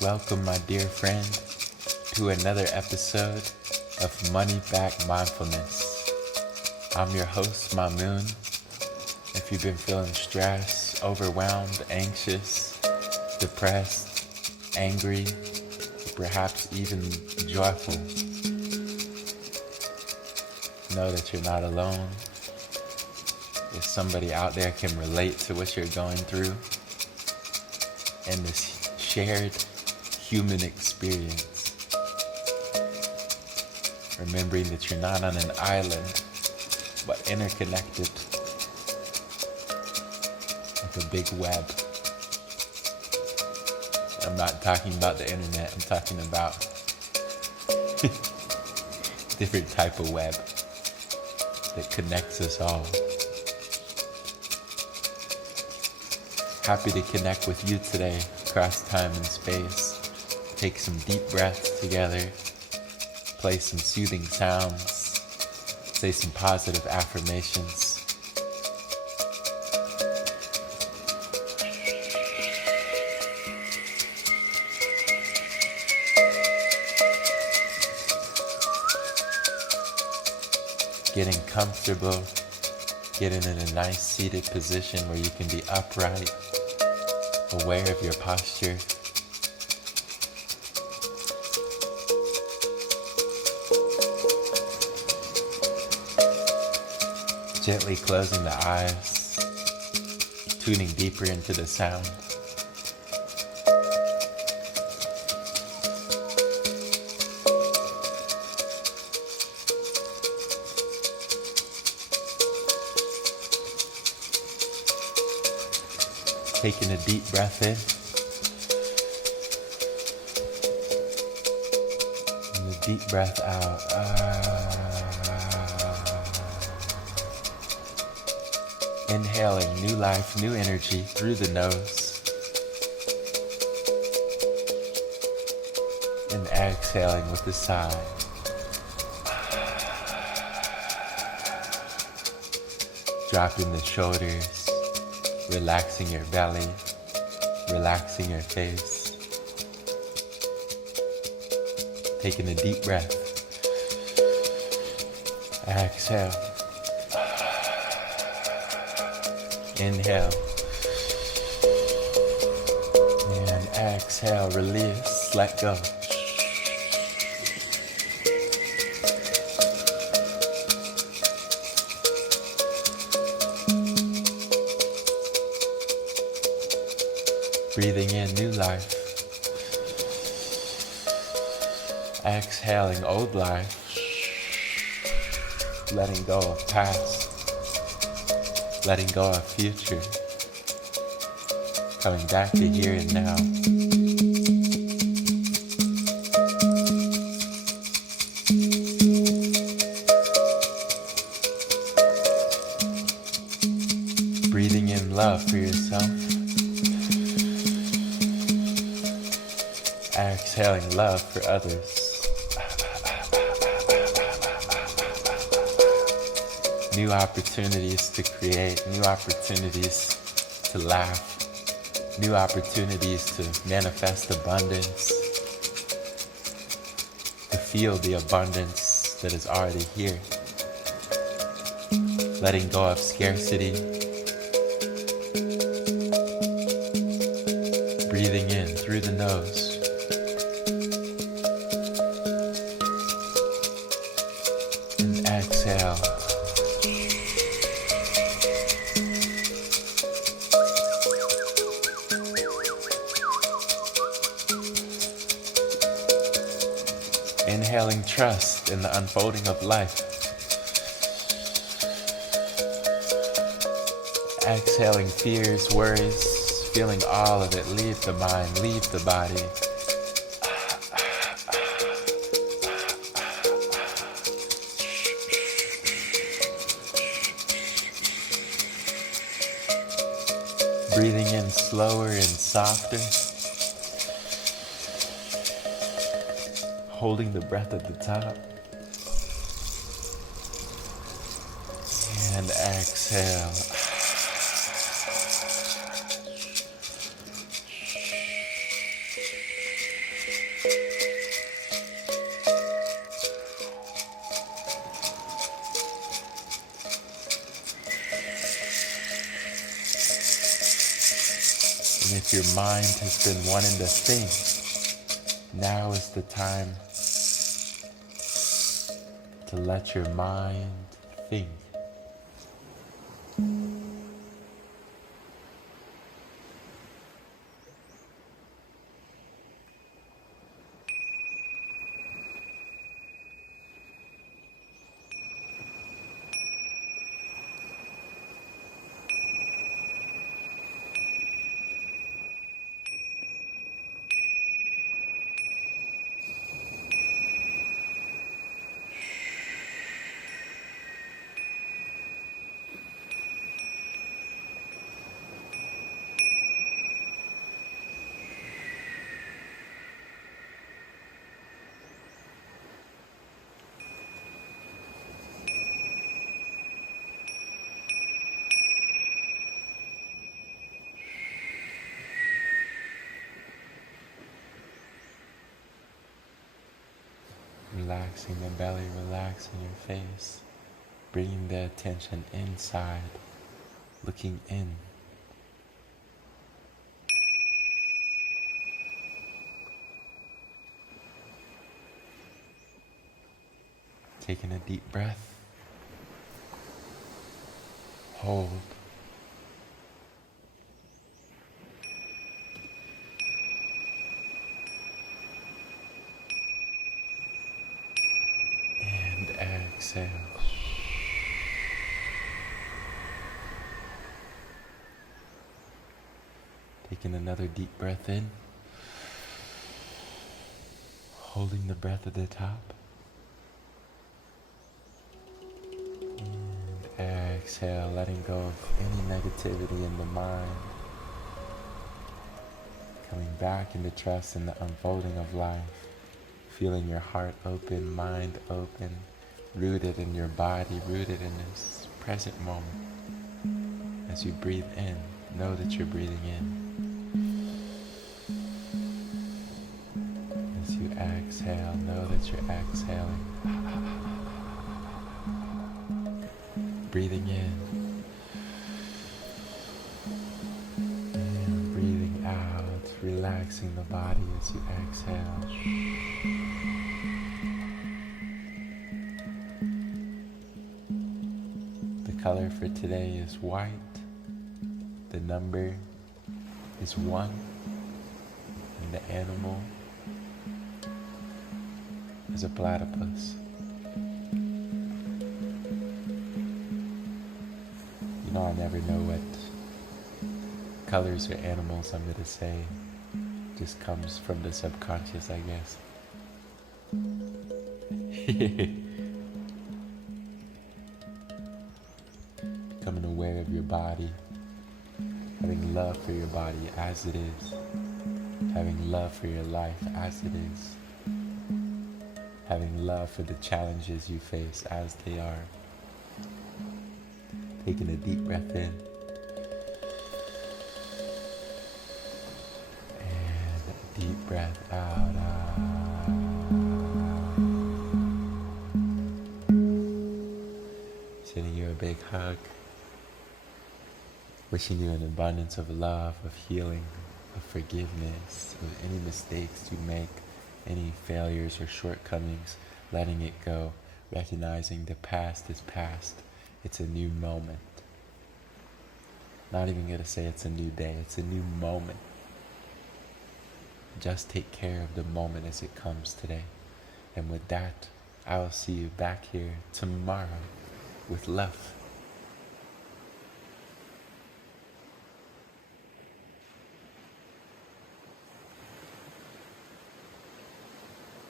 Welcome, my dear friend, to another episode of Money Back Mindfulness. I'm your host, Mamoon. If you've been feeling stressed, overwhelmed, anxious, depressed, angry, perhaps even joyful, know that you're not alone. If somebody out there can relate to what you're going through and this shared human experience, remembering that you're not on an island, but interconnected with a big web. I'm not talking about the internet, I'm talking about different type of web that connects us all. Happy to connect with you today across time and space. Take some deep breaths together, play some soothing sounds, say some positive affirmations. Getting comfortable, getting in a nice seated position where you can be upright, aware of your posture. Gently closing the eyes, tuning deeper into the sound. Taking a deep breath in and a deep breath out. Inhaling new life, new energy through the nose. And exhaling with a sigh. Dropping the shoulders, relaxing your belly, relaxing your face. Taking a deep breath. Exhale. Inhale. And exhale, release, let go. Breathing in new life. Exhaling old life. Letting go of past. Letting go of future. Coming back to here and now. Breathing in love for yourself. Exhaling love for others. New opportunities to create, new opportunities to laugh, new opportunities to manifest abundance, to feel the abundance that is already here. Letting go of scarcity. Breathing in through the nose. And exhale. Inhaling trust in the unfolding of life. Exhaling fears, worries, feeling all of it leave the mind, leave the body. Breathing in slower and softer. holding the breath at the top. And exhale. And if your mind has been wanting to think, now is the time to let your mind think. Relaxing the belly, relaxing your face, bringing the attention inside, looking in. Taking a deep breath, hold. And exhale. Taking another deep breath in, holding the breath at the top. And exhale, letting go of any negativity in the mind. Coming back into trust in the unfolding of life. Feeling your heart open, mind open, rooted in your body, rooted in this present moment. As you breathe in, know that you're breathing in. As you exhale, know that you're exhaling. Breathing in and breathing out, relaxing the body as you exhale. The color for today is white. The number is 1. And the animal is a platypus. You know, I never know what colors or animals I'm going to say. Just comes from the subconscious, I guess. Becoming aware of your body. Having love for your body as it is. Having love for your life as it is. Having love for the challenges you face as they are. Taking a deep breath in. And a deep breath out. Sending you a big hug. Wishing you an abundance of love, of healing, of forgiveness, of any mistakes you make, any failures or shortcomings, letting it go, recognizing the past is past. It's a new moment. Not even going to say it's a new day, it's a new moment. Just take care of the moment as it comes today. And with that, I will see you back here tomorrow with love.